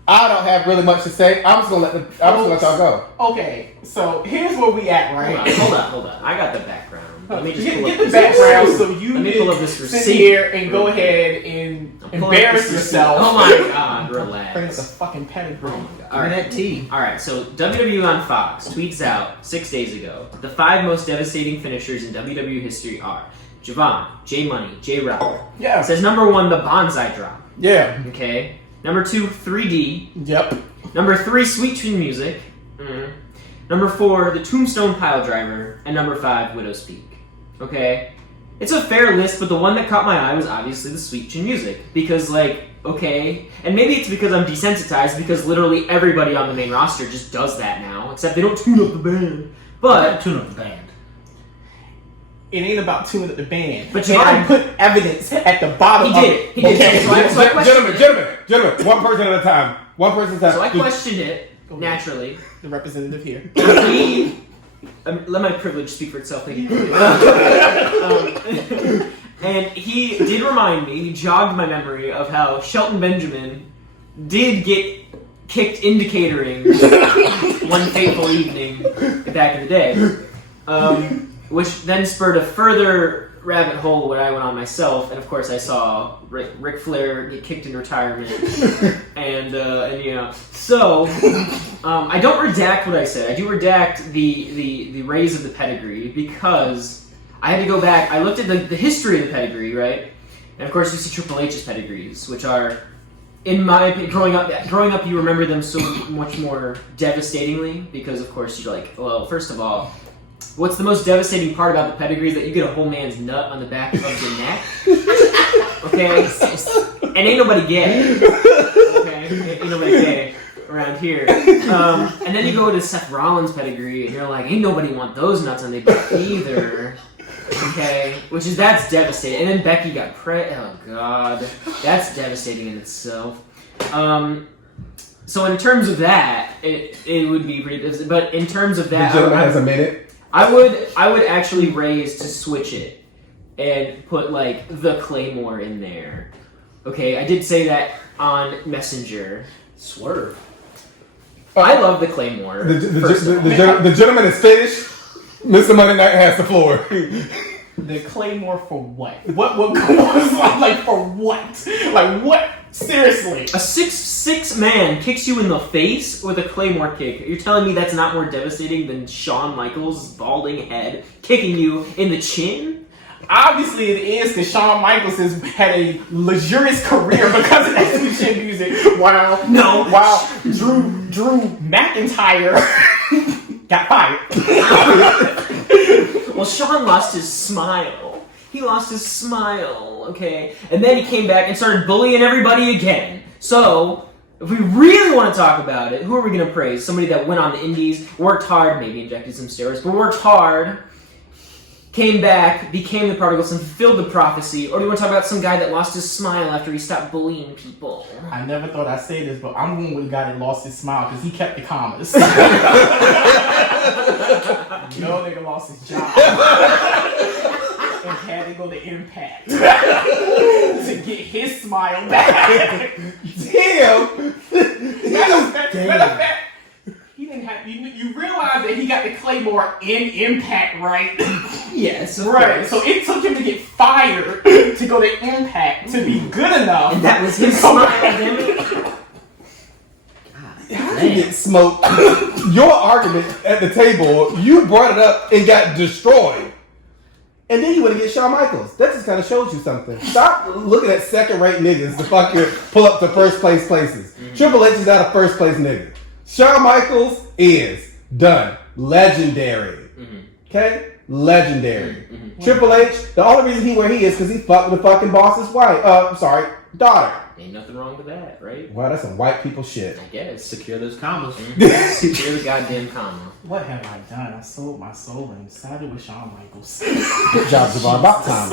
I don't have really much to say. I'm just gonna let y'all go. Okay, so here's where we at, right? Hold on. I got the background. Let me just Get pull up the this background receipt. so you Let me pull up this can receipt. sit here and go ahead and I'm pulling up embarrass this receipt. yourself. Oh my god, Bring relax. the fucking pedigree. All right. Alright, so WWE on Fox tweets out 6 days ago, the 5 most devastating finishers in WWE history are Javon, J Money, J Rock. Yeah. It says number 1, the Bonsai Drop. Yeah. Okay. Number 2, 3D. Yep. Number 3, Sweet Chin Music. Number 4, the Tombstone Pile Driver. And number 5, Widow Speak. Okay? It's a fair list, but the one that caught my eye was obviously the Sweet Chin Music. Because, like, okay. And maybe it's because I'm desensitized, because literally everybody on the main roster just does that now. Except they don't tune up the band. But Tune up the band. It ain't about tuning up the band. But and Javon- I put evidence at the bottom he of did it. He did Okay. it. So I questioned it. Gentlemen, one person at a time. One person at a time. So I questioned it, naturally. The representative here. Let my privilege speak for itself. Thank you. And he did remind me, he jogged my memory of how Shelton Benjamin did get kicked into catering one fateful evening back in the day. Which then spurred a further rabbit hole where I went on myself, and of course I saw Ric Flair get kicked into retirement, and you know, so I don't redact what I said. I do redact the raise of the pedigree because I had to go back. I looked at the history of the pedigree, right, And of course, you see Triple H's pedigrees, which are, in my opinion, growing up, you remember them so much more devastatingly because, of course, you're like, well, first of all, what's the most devastating part about the pedigree is that you get a whole man's nut on the back of the neck. Okay? And ain't nobody gay. Okay? Ain't nobody gay around here. And then you go to Seth Rollins' pedigree, and you're like, ain't nobody want those nuts on their back either. Okay? That's devastating. And then Becky got oh god. That's devastating in itself. So in terms of that, it would be pretty, but in terms of that, the gentleman has a minute. I would actually raise to switch it and put like the Claymore in there. Okay, I did say that on Messenger. Swerve. I love the Claymore. The gentleman is finished. Mr. Monday Night has the floor. The Claymore for what? What was like for what? Like what? Seriously. A 6'6" man kicks you in the face with a Claymore kick. You're telling me that's not more devastating than Shawn Michaels' balding head kicking you in the chin? Obviously it is, because Shawn Michaels has had a luxurious career because of that sweet chin music. While Drew McIntyre got fired. Well, Shawn lost his smile. He lost his smile, okay? And then he came back and started bullying everybody again. So, if we really want to talk about it, who are we going to praise? Somebody that went on the indies, worked hard, maybe injected some steroids, but worked hard, came back, became the prodigal son, fulfilled the prophecy, or do you want to talk about some guy that lost his smile after he stopped bullying people? I never thought I'd say this, but I'm going with the guy that lost his smile because he kept the commas. No nigga lost his job. And had to go to Impact to get his smile back. Damn. He didn't have. You realize that he got the Claymore in Impact, right? Yes, right. So it took him to get fired to go to Impact to be good enough. And that was his smile, damn it. How did you get smoked? Your argument at the table, you brought it up and got destroyed. And then you want to get Shawn Michaels. That just kind of shows you something. Stop looking at second-rate niggas to fucking pull up to first-place places. Mm-hmm. Triple H is not a first-place nigga. Shawn Michaels is done. Legendary. Mm-hmm. Okay? Legendary. Mm-hmm. Triple H, the only reason he where he is because he fucked with the fucking boss's wife. Daughter. Ain't nothing wrong with that, right? Wow, that's some white people shit. I guess. Secure those commas. Secure the goddamn comma. What have I done? I sold my soul and sided with Shawn Michaels. Good job, Javon. About time.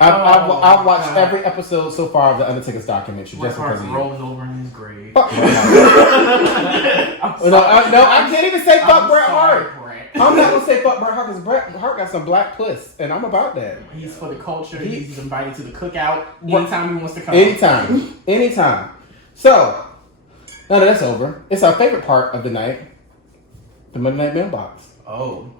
I've watched every episode so far of the Undertaker's documentary just because of you. Rolling over in his grave. Fuck Bret Hart. No, I can't even say fuck Bret Hart. I'm not gonna say fuck Bret Hart because Bret Hart got some black puss, and I'm about that. He's for the culture. He's invited to the cookout anytime he wants to come. Anytime. So, now that that's over, it's our favorite part of the night, the Monday Night Mailbox. Oh,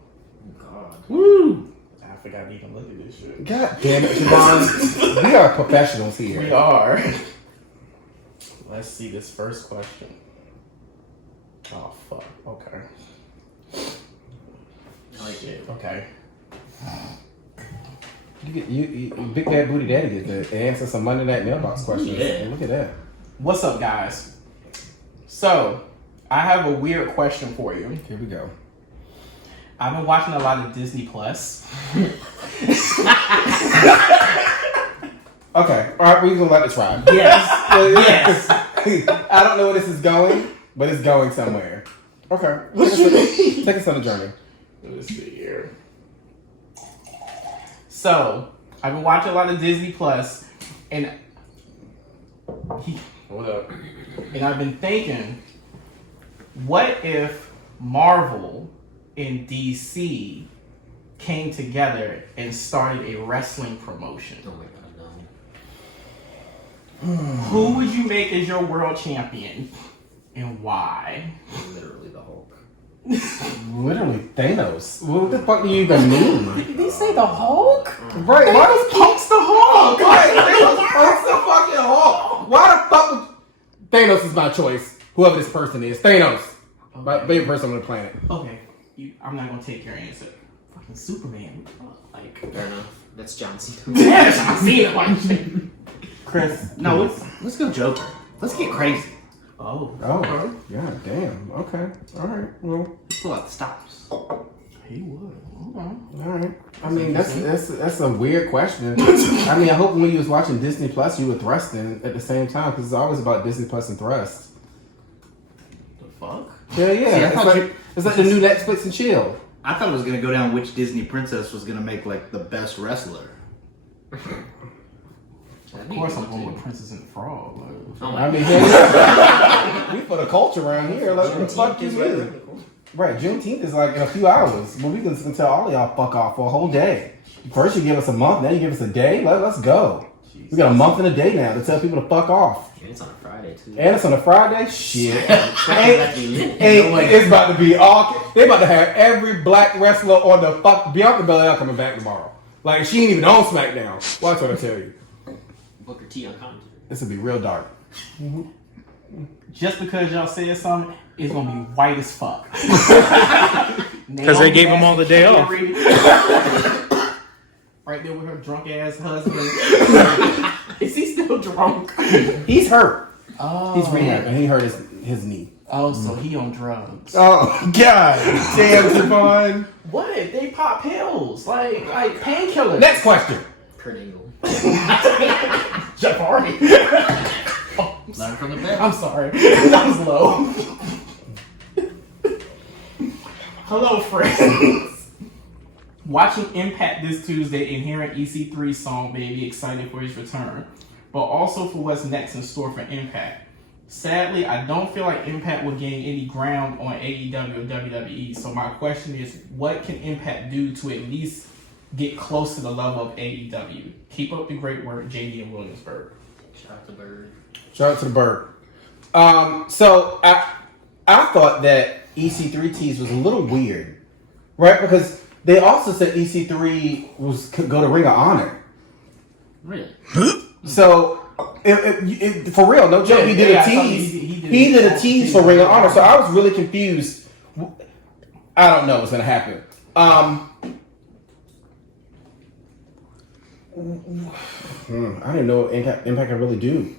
God. Woo! I forgot to even look at this shit. God damn it, Javon. We are professionals here. We are. Let's see this first question. Oh, fuck. Okay. I like it. Okay. You Big Bad Booty Daddy get to answer some Monday Night Mailbox questions. Yeah. Hey, look at that. What's up, guys? So, I have a weird question for you. Here we go. I've been watching a lot of Disney Plus. Okay, all right, we're gonna let it ride. Yes. I don't know where this is going, but it's going somewhere. Okay, take us on a journey. Let's see here. So, I've been watching a lot of Disney Plus, and hold up. And I've been thinking, what if Marvel and DC came together and started a wrestling promotion? Oh my God, no. Who would you make as your world champion, and why? Literally the Hulk. Literally Thanos. What the fuck do you even mean? Did they say the Hulk? Right? Why does Punk's the Hulk? Punk's the fucking Hulk? Why the fuck would... Thanos is my choice. Whoever this person is, Thanos. My favorite person on the planet. Okay, I'm not gonna take your answer. Fucking Superman. Like, Fair enough. That's John Cena. Yes, I see it. Like, Chris. No, let's go Joker. Let's get crazy. oh, Oh, yeah, damn. Okay. All right. Well, Let's pull out the stops. he would. Okay. all right. I mean, that's a weird question. I mean, I hope when you was watching Disney Plus, you were thrusting at the same time because it's always about Disney Plus and thrust. The fuck? Yeah, yeah. See, It's like the new Netflix and chill. I thought it was gonna go down which Disney princess was gonna make like the best wrestler. Of course, I'm going with Princess and the Frog. Like, Oh my I mean, god. we for the culture around here. Like, what the fuck you mean? Right, Juneteenth is like in a few hours. Well, we can tell all of y'all fuck off for a whole day. First you give us a month, now you give us a day. Let's go. We got a month and a day now to tell people to fuck off. And it's on a Friday too. And it's on a Friday? Shit. Ain't It's about to be all... They about to have every black wrestler on the fuck... Bianca Belair coming back tomorrow. Like, she ain't even on SmackDown. Watch what I tell you. Booker T on commentary. This will be real dark. just because y'all said something, it's gonna be white as fuck. Because they gave him all the day off. Right there with her drunk ass husband. Is he still drunk? He's hurt. Oh, He's rehabbing. He hurt his knee. Oh, so he on drugs. Oh, God. Damn, Javon. What? They pop pills, like painkillers. Next question. Kurt Angle. Jafari. Learn from the best. I'm sorry. That was low. Hello, friends. Watching Impact this Tuesday and hearing EC3's song made me excited for his return, but also for what's next in store for Impact. Sadly, I don't feel like Impact will gain any ground on AEW or WWE, so my question is, what can Impact do to at least get close to the level of AEW? Keep up the great work, JD in Williamsburg. Shout out to Bird. Shout out to the bird. So I thought that EC3 tease was a little weird, right? Because they also said EC3 could go to Ring of Honor. Really? So, for real, no joke, he did a tease. He did a tease for Ring of Honor. So I was really confused. I don't know what's going to happen. I didn't know what Impact can really do.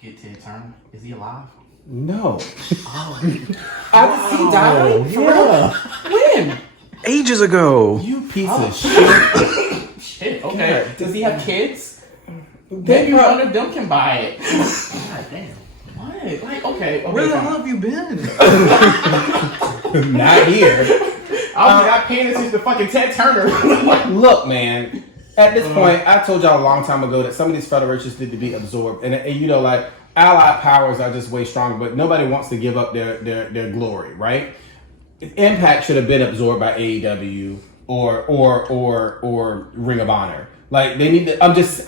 Get to Eternal. Is he alive? No. Oh. He died? Yeah. When? Ages ago. You piece of shit. Shit. Okay. Yeah. Does he have kids? Maybe one of them can buy it. God damn. What? Like, okay. Where the fine. hell have you been? Not here. I'm not paying attention to fucking Ted Turner. Look, man. At this point, I told y'all a long time ago that some of these federations need to be absorbed, and you know, like allied powers are just way stronger, but nobody wants to give up their glory, right? Impact should have been absorbed by AEW or Ring of Honor. Like they need to. I'm just,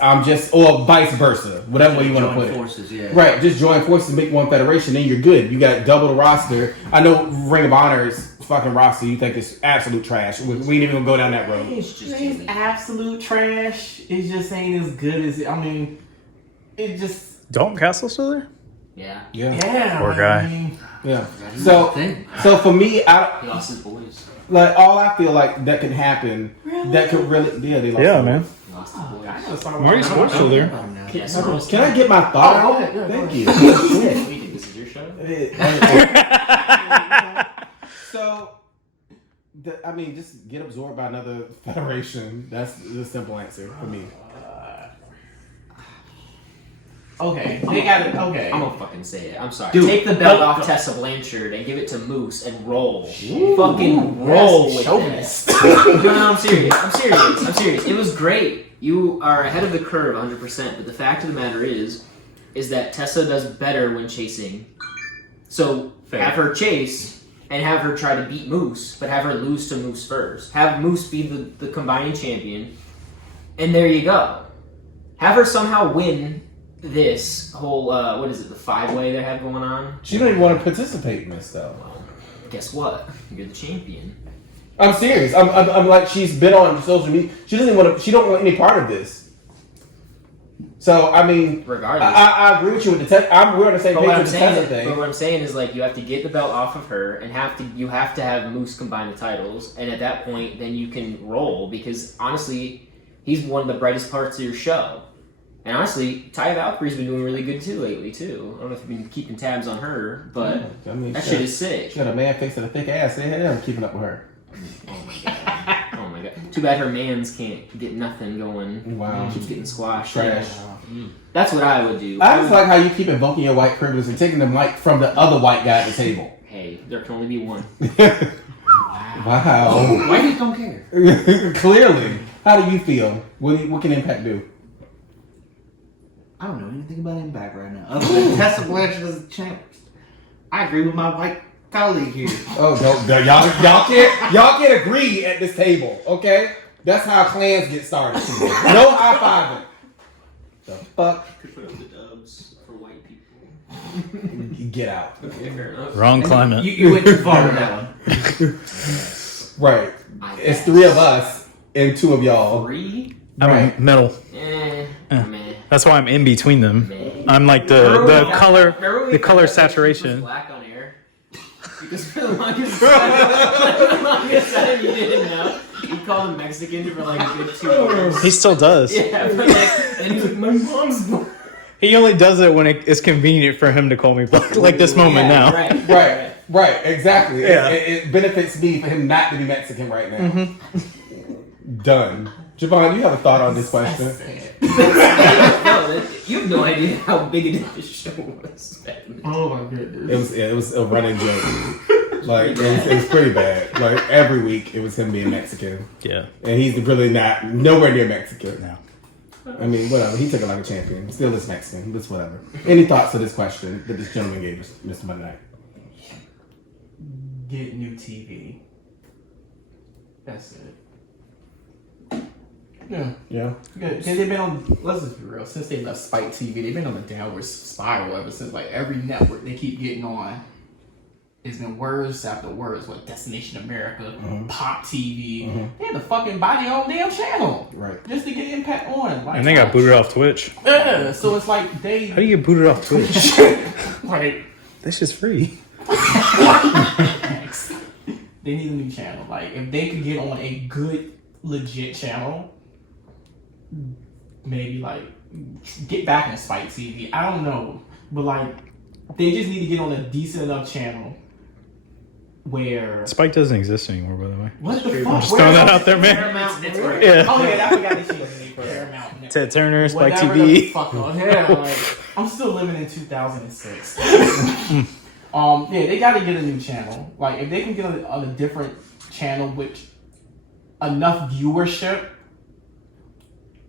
or vice versa, whatever way you want to put it. Forces, yeah. Right, just join forces and make one federation, then you're good. You got double the roster. I know Ring of Honor's fucking roster, you think it's absolute trash. We ain't even gonna go down that road. It's absolute trash. It just ain't as good as I mean. It just Dalton Castle still there? Yeah. yeah. Poor guy. I mean, Yeah. So for me, He lost his boys. like all I feel like that could happen, that could really, they lost Yeah, them. man. He lost his boys. I gotta start Marty Sports still there. Can I get my thought Oh, go out? ahead, yeah, Thank go you. What do you think? This is your show? So, I mean, just get absorbed by another federation. That's the simple answer for me. Okay, they got it. Okay, I'm gonna fucking say it. I'm sorry. Dude, Take the belt go- off go. Tessa Blanchard and give it to Moose and roll. Fucking roll with chauvinist. it. No, I'm serious. I'm serious. It was great. You are ahead of the curve 100%, but the fact of the matter is that Tessa does better when chasing. So have her chase and have her try to beat Moose, but have her lose to Moose first. Have Moose be the combining champion, and there you go. Have her somehow win this whole, what is it, the 5-way they have going on? She don't even want to participate in this though. Well, guess what? You're the champion. I'm serious. I'm like, she's been on social media. She doesn't want to. She don't want any part of this. So I mean, Regardless. I agree with you with the Tessa. We're on the same But page what, I'm with the Tessa saying, thing. but what I'm saying is, like, you have to get the belt off of her, and you have to have Moose combine the titles, and at that point, then you can roll. Because honestly, He's one of the brightest parts of your show. And honestly, Ty Valkyrie's been doing really good too lately too. I don't know if you've been keeping tabs on her, but that shit is sick. She got a man fixing a thick ass. I'm keeping up with her. Oh my god. Oh my god. Too bad her mans can't get nothing going. Wow. Keeps getting squashed. Trash. That's what I would do. I just like how you keep invoking your white privilege and taking the mic from the other white guy at the table. Hey, there can only be one. Wow. Why you don't care? Clearly. How do you feel? What can Impact do? I don't know anything about Impact right now. Other than Tessa Blanchard as a champ. I agree with my white colleague here. Oh, y'all can't agree at this table, okay? That's how clans get started. No high fiving. The fuck? Could put up the dubs for white people. Get out. Okay, fair enough. Wrong climate. You went too far with that one. Right. It's 3 of us and 2 of y'all. 3? I'm Right. middle. Meh. That's why I'm in between them. I'm like the color saturation. Black on air. Because for the longest time, you didn't know. He called him Mexican for like a good 2 years. He still does. Yeah, but and he's like, my mom's black. He only does it when it's convenient for him to call me black, like this moment now. Right, exactly. Yeah. It benefits me for him not to be Mexican right now. Done. Javon, you have a thought on this question? No, you have no idea how big a deal this show was. Oh my goodness. It was a running joke. Like it was pretty bad. Like every week it was him being Mexican. Yeah. And he's really not nowhere near Mexican. No. I mean, whatever. He took it like a champion. Still is Mexican. But whatever. Any thoughts to this question that this gentleman gave us, Mr. Monday Night? Get new TV. That's it. Yeah. Yeah. Good. They've been on, let's just be real, since they left Spike TV, they've been on a downward spiral ever since. Like every network they keep getting on, it's been worse after worse. What, Destination America, Pop TV. They had to fucking buy their own damn channel. Right. Just to get Impact on. Like, And they got booted off Twitch. Yeah. So it's like How do you get booted off Twitch? like, This is free. they need a new channel. Like, if they could get on a good, legit channel, maybe like get back on Spike TV. I don't know, but like they just need to get on a decent enough channel where Spike doesn't exist anymore, by the way. what the fuck? Just throwing that out there, man. Paramount Network. Yeah. Oh yeah, I forgot that shit was made for Paramount Network. Ted Turner, Spike Whatever TV. the fuck on. Yeah, like I'm still living in 2006. Yeah, they got to get a new channel. Like if they can get on a different channel with enough viewership,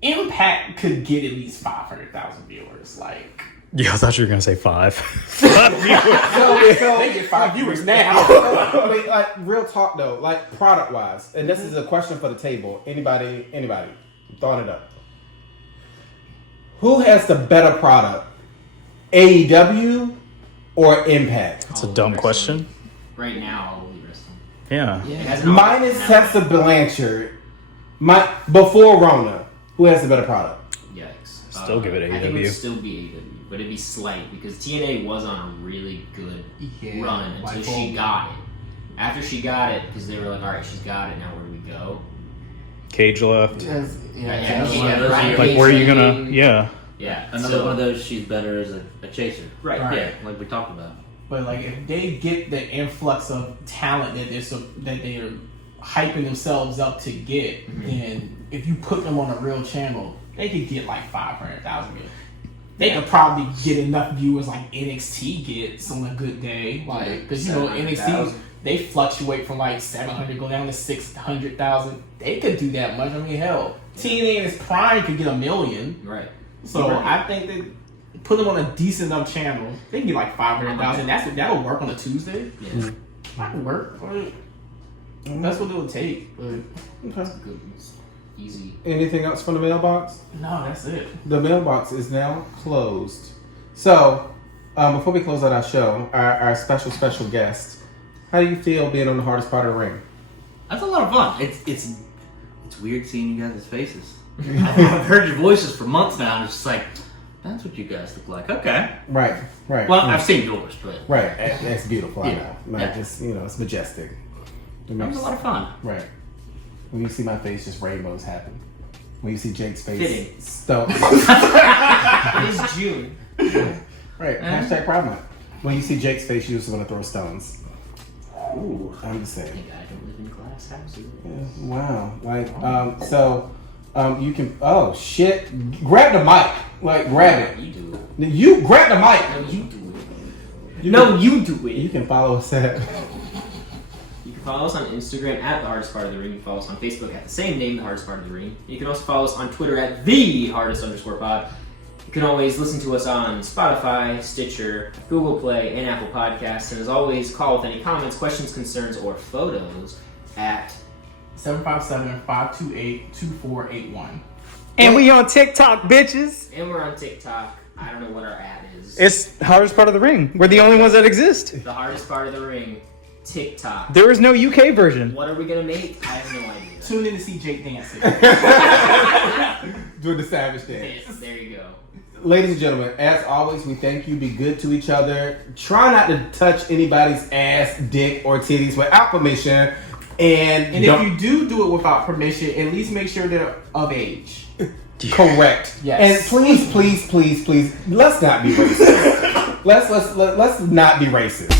Impact could get at least 500,000 viewers. Like, Yeah, I thought you were gonna say 5. So they get 5 viewers now. Wait, like real talk though, like product wise, and this is a question for the table. Anybody, thought it up. Who has the better product, AEW or Impact? That's a dumb question. Right now, all the wrestling. Yeah. It hasn't always Minus been Tessa Blanchard, before Rona, who has the better product? Yikes. Still give it I think it would AEW. still be AEW, but it'd be slight because TNA was on a really good run until she got it. After she got it, because they were like, all right, she's got it, now where do we go? Cage left. Yeah, Like, where are you gonna? Yeah. Yeah, Another so- one of those, she's better as a chaser. Right. Yeah, like we talked about. But like, if they get the influx of talent that they are hyping themselves up to get, then if you put them on a real channel, they could get like 500,000 viewers. They could probably get enough viewers like NXT gets on a good day, like because you know NXT they fluctuate from like 700 go down to 600,000. They could do that much. I mean, hell, TNA in its prime could get 1 million. Right. So I think that put them on a decent enough channel, they can get like 500,000. That'll work on a Tuesday. Yeah. That'll work. That's what it would take. But Okay. Good. It's easy. Anything else from the mailbox? no, that's it. The mailbox is now closed. So, before we close out our show, our special guest, how do you feel being on the hardest part of the ring? That's a lot of fun. It's weird seeing you guys' faces. I've heard your voices for months now, and it's just like, that's what you guys look like. Okay. Right. Well, I've seen yours, but Right. That's beautiful. I Yeah. know. Like, Yeah. just, it's majestic. It that was makes- a lot of fun. Right. When you see my face, just rainbows happen. When you see Jake's face. Fitting. Stone. It is June. Right. Hashtag Pride Month. When you see Jake's face, you just want to throw stones. Ooh. I'm just I saying. think I don't live in glass houses. Yeah, wow. Like, you can. Oh shit! Grab the mic. Like, grab it. You do it. You grab the mic. No, you do it. No, you do You it. can follow us at. You can follow us on Instagram at The Hardest Part of the Ring. You can follow us on Facebook at the same name, The Hardest Part of the Ring. You can also follow us on Twitter at The Hardest_pod. You can always listen to us on Spotify, Stitcher, Google Play, and Apple Podcasts. And as always, call with any comments, questions, concerns, or photos at 757-528-2481. And we on TikTok, bitches. And we're on TikTok. I don't know what our ad is. It's the hardest part of the ring. We're the only ones that exist. The Hardest Part of the Ring. TikTok. There is no UK version. What are we gonna make? I have no idea. Tune in to see Jake dancing. Doing the savage dance. There you go. Ladies and gentlemen, as always, we thank you. Be good to each other. Try not to touch anybody's ass, dick, or titties without permission. And if you do it without permission, at least make sure they're of age. correct. Yes. And please, let's not be racist. let's not be racist.